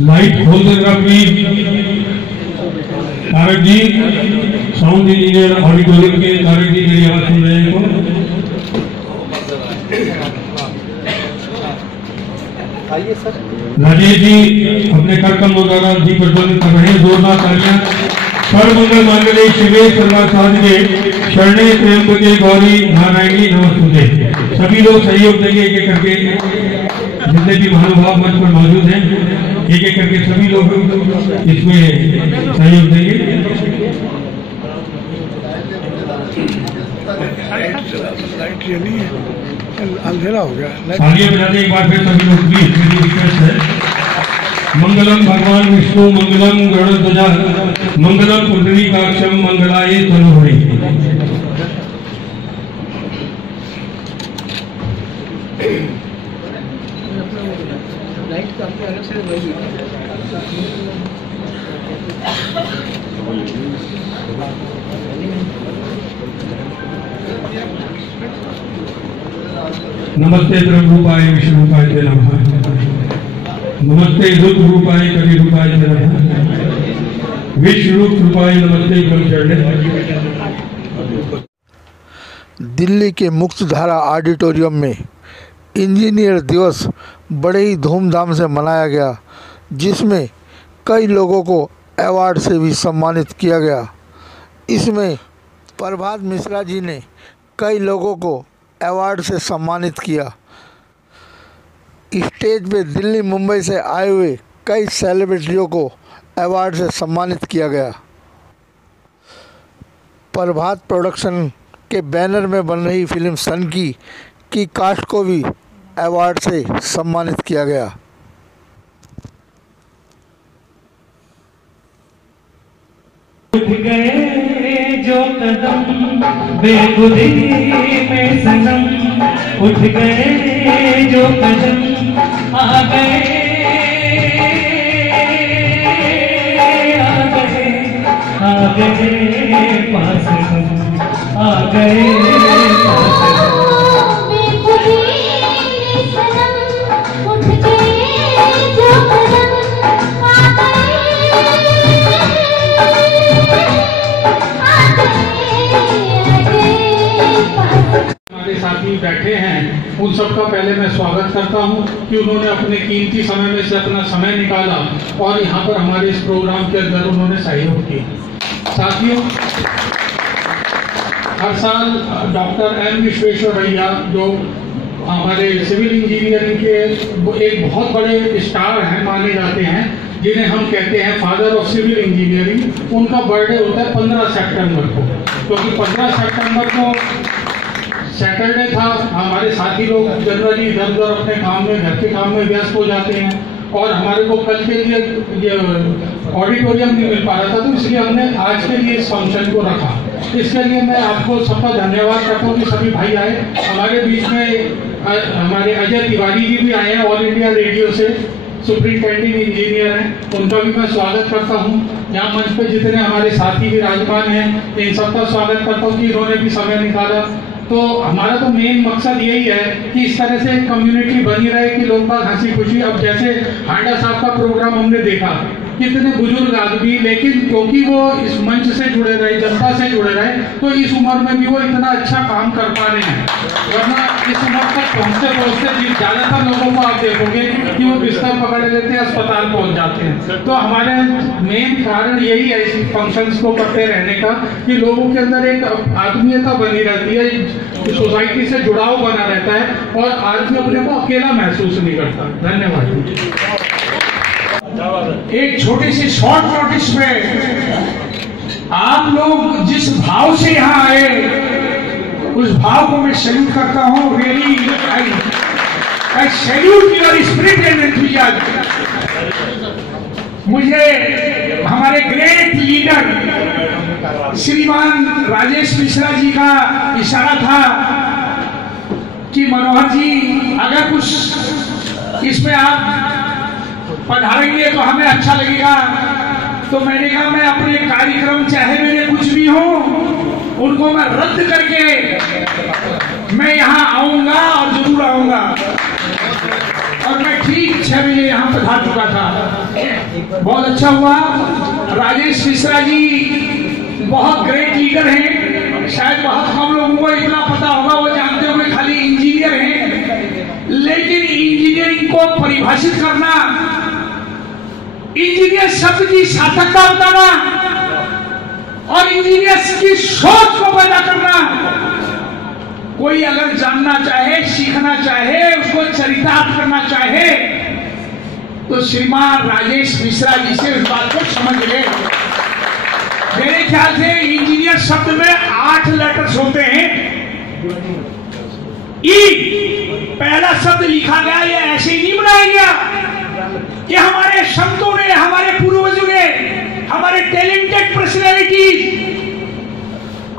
Light खोल देगा please. Tarak ji, sound engineer auditorium के तारक जी, मेरी आवाज सुन रहे हैं तो? आइए सर। राजेश जी अपने कार्यक्रम द्वारा दीप प्रज्वलित कर रहे हैं, जोरदार तालियां। सर्वमंगल मांगल्ये शिवे सर्वार्थसाधिके शरणे त्र्यंबके गौरी नारायणी नमोस्तुते। सभी लोग सहयोग देंगे एक एक करके, जितने भी महानुभाव मंच पर मौजूद हैं एक एक करके सभी लोग इसमें सहयोग देंगे। लाइट ये नहीं है, अंधेरा हो गया। तालियां बजाते एक बार फिर सभी लोग, प्लीज मेरी रिक्वेस्ट है। मंगलम भगवान विष्णु मंगलम गरुड़ध्वजा मंगलम पुंडरीकाक्षम मंगलाय तनोहरि। लाइट काफी अलग से लगी। नमस्ते ब्रह्मरूपाय विष्णुरूपाय ते नमः। नमस्ते रुद्ररूपाय कलिरूपाय ते नमः। विश्वरूपाय नमस्ते ब्रह्मचर्य। दिल्ली के मुक्तधारा ऑडिटोरियम में इंजीनियर दिवस बड़े ही धूमधाम से मनाया गया, जिसमें कई लोगों को अवार्ड से भी सम्मानित किया गया। इसमें प्रभात मिश्रा जी ने कई लोगों को अवार्ड से सम्मानित किया। स्टेज पे दिल्ली मुंबई से आए हुए कई सेलिब्रिटियों को अवार्ड से सम्मानित किया गया। प्रभात प्रोडक्शन के बैनर में बन रही फिल्म सन की कास्ट को भी अवार्ड से सम्मानित किया गया। उठ गए जो कदम बेखुदी में सनम, उठ गए जो कदम आ गए पास हम, आ गए पास हम। साथी बैठे हैं उन सबका पहले मैं स्वागत करता हूं कि उन्होंने अपने कीमती समय में से अपना समय निकाला और यहां पर हमारे इस प्रोग्राम के अंदर उन्होंने सहयोग किया। साथियों, हर साल डॉक्टर एम विश्वेश्वरैया जो हमारे सिविल इंजीनियरिंग के एक बहुत बड़े स्टार हैं, माने जाते हैं, जिन्हें हम कहते हैं फादर ऑफ सिविल इंजीनियरिंग, उनका बर्थडे होता है 15 सितंबर को, क्योंकि 15 सितंबर को सैटरडे था। हमारे साथी लोग जनरली इधर उधर अपने काम में, घर के काम में व्यस्त हो जाते हैं और हमारे को कल के लिए ये ऑडिटोरियम नहीं मिल पा रहा था, तो इसलिए हमने आज के लिए इस फंक्शन को रखा। इसके लिए मैं आपको सबका धन्यवाद करता हूँ कि सभी भाई आए। हमारे बीच में हमारे अजय तिवारी जी भी आए हैं, ऑल इंडिया रेडियो से सुपरिटेंडिंग इंजीनियर हैं, उनका भी मैं स्वागत करता हूं। यहाँ मंच पे जितने हमारे साथी विराजमान हैं, इन सबका स्वागत करता हूं कि इन्होंने भी समय निकाला। तो हमारा तो मेन मकसद यही है कि इस तरह से कम्युनिटी बनी रहे कि लोग बाग हंसी खुशी। अब जैसे हांडा साहब का प्रोग्राम हमने देखा, कितने बुजुर्ग आदमी, लेकिन क्योंकि वो इस मंच से जुड़े रहे, जनता से जुड़े रहे, तो इस उम्र में भी वो इतना अच्छा काम कर पा रहे हैं। वरना इस उम्र तक पहुंचते पहुंचते ज्यादातर लोगों को आप देखोगे कि वो बिस्तर पकड़ लेते हैं, अस्पताल पहुंच जाते हैं। तो हमारे मेन कारण यही है इस फंक्शंस को करते रहने का कि लोगों के अंदर एक आत्मीयता बनी रहती है, सोसाइटी से जुड़ाव बना रहता है और आदमी अपने को अकेला महसूस नहीं करता। धन्यवाद। एक छोटी सी शॉर्ट नोटिस में आप लोग जिस भाव से यहाँ आए, उस भाव को मैं सैल्यूट करता हूँ। Really I salute your spirit and enthusiasm. मुझे हमारे ग्रेट लीडर श्रीमान राजेश मिश्रा जी का इशारा था कि मनोहर जी अगर कुछ इसमें आप पधारेंगे तो हमें अच्छा लगेगा। तो मैंने कहा मैं अपने कार्यक्रम चाहे मेरे कुछ भी हो, उनको मैं रद्द करके मैं यहाँ आऊंगा और जरूर आऊंगा। और मैं ठीक 6 बजे यहाँ पधार चुका था। बहुत अच्छा हुआ। राजेश मिश्रा जी बहुत ग्रेट लीडर हैं। शायद बहुत कम लोगों को इतना पता होगा, वो जानते होंगे खाली इंजीनियर हैं, लेकिन इंजीनियरिंग को परिभाषित करना, इंजीनियर शब्द की सार्थकता बताना और इंजीनियर्स की सोच को पैदा करना। कोई अगर जानना चाहे, सीखना चाहे, उसको चरितार्थ करना चाहे तो श्रीमान राजेश मिश्रा जी से इस बात को समझ ले। मेरे ख्याल से इंजीनियर शब्द में 8 लेटर्स होते हैं। ई पहला शब्द लिखा गया, ये ऐसे ही नहीं बनाया गया। ये हमारे संतों ने, हमारे पूर्वजों ने, हमारे टैलेंटेड पर्सनैलिटीज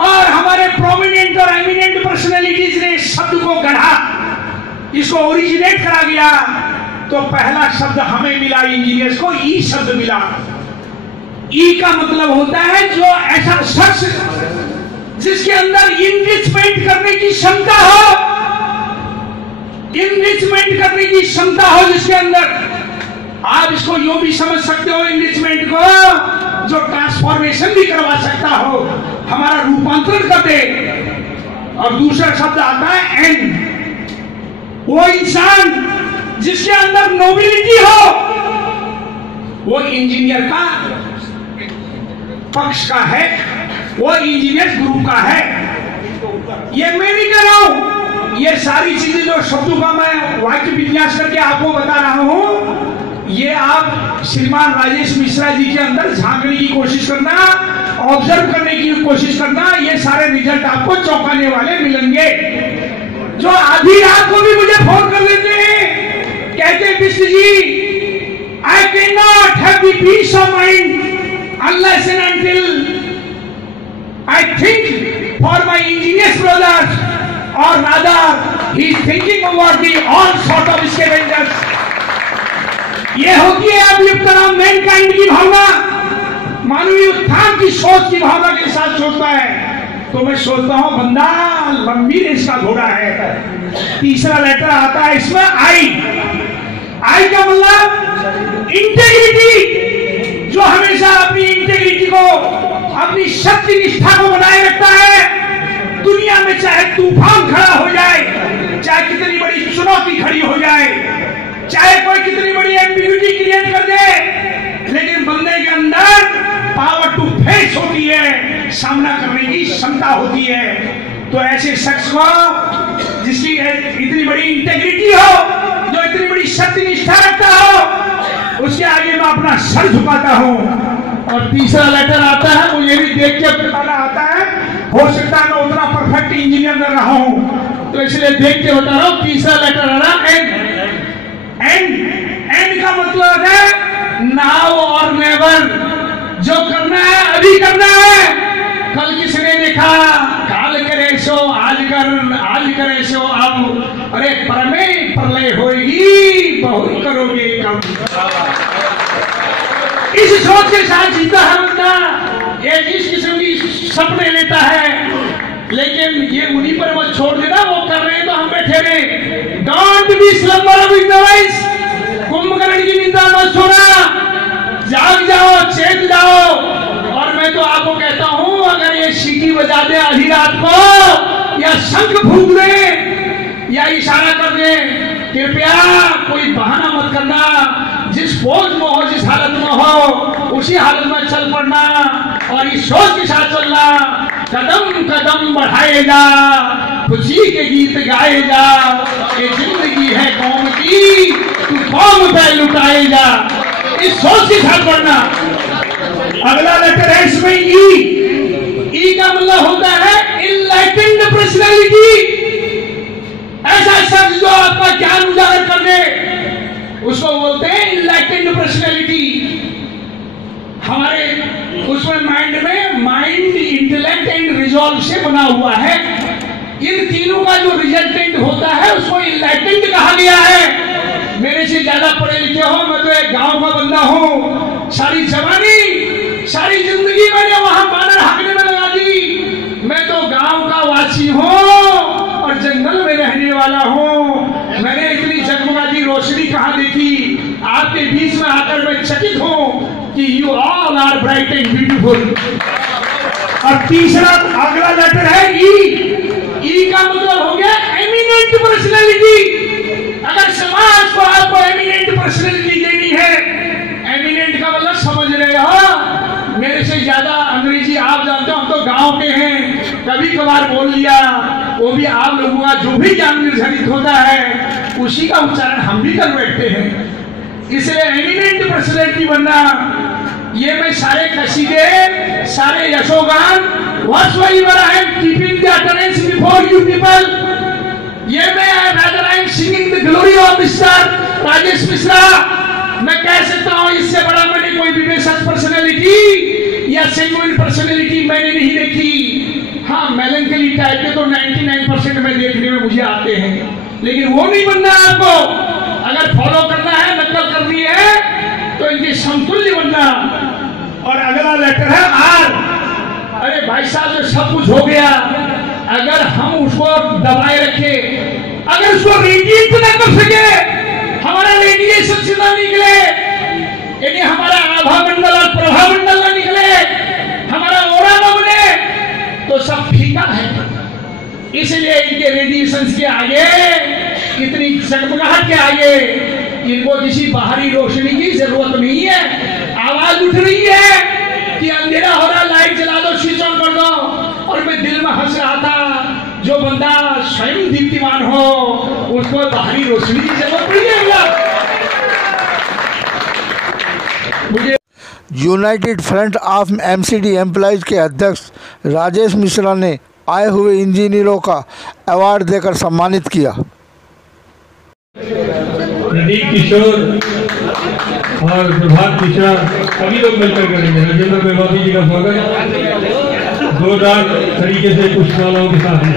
और हमारे प्रोमिनेंट और एमिनेंट पर्सनैलिटीज ने शब्द को गढ़ा, इसको ओरिजिनेट करा गया। तो पहला शब्द हमें मिला, इंजीनियर्स को ई शब्द मिला। ई का मतलब होता है जो ऐसा शख्स जिसके अंदर इनरिचमेंट करने की क्षमता हो, इनरिचमेंट करने की क्षमता हो जिसके अंदर। आप इसको यूं भी समझ सकते हो इनरिचमेंट को, जो ट्रांसफॉर्मेशन भी करवा सकता हो, हमारा रूपांतरण कर दे। और दूसरा शब्द आता है एन, वो इंसान जिसके अंदर नोबिलिटी हो, वो इंजीनियर का पक्ष का है, वो इंजीनियर ग्रुप का है। ये मैं नहीं कह रहा हूं, ये सारी चीजें जो शब्दों का मैं वाक्य विन्यास करके आपको बता रहा हूं, ये आप श्रीमान राजेश मिश्रा जी के अंदर झांकने की कोशिश करना, ऑब्जर्व करने की कोशिश करना। ये सारे रिजल्ट आपको चौंकाने वाले मिलेंगे। जो आधी रात को भी मुझे फोन कर लेते हैं, कहते हैं Bisht ji, I can not have the peace of mind unless and until I think for my engineers brothers, or rather he is thinking about the all sort of scavengers. ये होती है अभियुक्त नाम मैनकाइंड की भावना, मानवीय उत्थान की सोच की भावना के साथ सोचता है। तो मैं सोचता हूं बंदा लंबी रेस का घोड़ा है। तीसरा लेटर आता है इसमें आई। आई का मतलब इंटेग्रिटी, जो हमेशा अपनी इंटेग्रिटी को, अपनी शक्ति निष्ठा को बनाए रखता है। दुनिया में चाहे तूफान खड़ा हो जाए, चाहे कितनी बड़ी चुनौती खड़ी हो जाए, चाहे कोई कितनी बड़ी एम्बिग्युइटी क्रिएट कर दे, लेकिन बंदे के अंदर पावर टू फेस होती है, सामना करने की क्षमता होती है। तो ऐसे शख्स को जिसकी इतनी बड़ी इंटेग्रिटी हो, जो इतनी बड़ी शक्ति निष्ठा रखता हो, उसके आगे मैं अपना सर झुकाता हूं। और तीसरा लेटर आता है, मुझे भी देख के बताना आता है, हो सकता है मैं उतना परफेक्ट इंजीनियर न रहा हूं, तो इसलिए देख के बता रहा हूं। तीसरा लेटर आ रहा एंड। एंड का मतलब है नाउ और नेवर, जो करना है अभी करना है। कल किसने देखा, काल करे सो आज कर, आज करे सो अब, अरे परमें प्रलय होगी, बहुत करोगे कम। इस सोच के साथ जीता है बंदा, ये इस किस्म की सपने लेता है। लेकिन ये उन्हीं पर मत छोड़ देना, वो कर रहे हैं तो हम बैठे रहे। Don't be slumber of ignorance, Kumbhakarna की निंदा मत छोड़ा, जाग जाओ, चेत जाओ। और मैं तो आपको कहता हूं, अगर ये सीटी बजा दे आधी रात को, या शंख फूंक दे, या इशारा कर दे, कृपया कोई बहाना मत करना। जिस पोज में हो, जिस हालत में हो, उसी हालत में चल पड़ना और इस सोच के साथ चलना। कदम कदम बढ़ाएगा, खुशी के गीत गाएगा, ये जिंदगी है कौम की, तू कौम पे लुटाएगा। इस सोच के साथ बढ़ना। अगला लेटर है इसमें ई का मतलब होता है इनलाइटेंड पर्सनैलिटी। ऐसा शख्स जो आपका ज्ञान उजागर कर दे, उसको बोलते हैं इनलाइटेंड पर्सनैलिटी। हमारे उसमें माइंड, इंटेलेक्ट एंड रिजॉल्व से बना हुआ है। इन तीनों का जो रिजल्टेंट होता है उसको इनलाइटेंड कहा गया है। मेरे से ज्यादा पढ़े लिखे हो, मैं तो एक गांव का बंदा हूं। सारी जवानी, सारी जिंदगी मैंने वहां बानर हाकने में लगा दी। मैं तो गांव का वासी हूं और जंगल में रहने वाला हूं। मैंने इतनी जगमगाती रोशनी कहां आर ब्राइट एंड ब्यूटीफुल। और तीसरा अगला लेटर है ई का मतलब हो गया एमिनेंट पर्सनैलिटी। अगर समाज को आपको एमिनेंट पर्सनैलिटी देनी है, एमिनेंट का मतलब समझ रहे हो, मेरे से ज्यादा अंग्रेजी आप जानते हो, हम तो गांव के हैं, कभी कभार बोल लिया, वो भी आप लोगों का जो भी ज्ञान निर्धारित होता है उसी का उच्चारण हम भी कर बैठते हैं। इसलिए एमिनेंट पर्सनैलिटी बनना, ये मैं सारे कसीदे, सारे यशोगान, whatsoever I am keeping the utterance before you people, ये मैं rather I am singing the glory of Mr. Rajesh Mishra. मैं कह सकता हूँ इससे बड़ा मैंने कोई विवेशक पर्सनैलिटी या सेंगुइन पर्सनैलिटी मैंने नहीं देखी। हाँ, मेलंकली टाइप के तो 99% में देखने में मुझे आते हैं, लेकिन वो नहीं बनना है आपको। अगर फॉलो करना है, नकल करनी है, तो इनके समतुल्य बनना। और अगला लेटर है आर। अरे भाई साहब, जो सब कुछ हो गया, अगर हम उसको दबाए रखे, अगर उसको रेडिएट न कर सके, हमारा रेडिएशन से ना निकले, यानी हमारा आभा मंडल और प्रभा मंडल ना निकले, हमारा ओरा न बने, तो सब फीका है। इसलिए इनके रेडिएशन के आगे, इतनी चकमकाहट के आगे, इनको किसी बाहरी रोशनी की जरूरत नहीं है। आवाज उठ रही है कि अंधेरा हो रहा, लाइट जला दो, स्विच ऑन कर दो। और मैं दिल में हंस रहा था, जो बंदा स्वयं दीप्तिमान हो उसको बाहरी रोशनी की जरूरत नहीं है। मुझे United front of MCD employees के अध्यक्ष राजेश मिश्रा ने आए हुए इंजीनियरों का अवार्ड देकर सम्मानित किया। प्रदीप किशोर और प्रभात मिश्रा सभी लोग मिलकर करेंगे। राजेंद्र मेवाती जी का स्वागत जोरदार तरीके से पुष्पमालाओं के साथ है।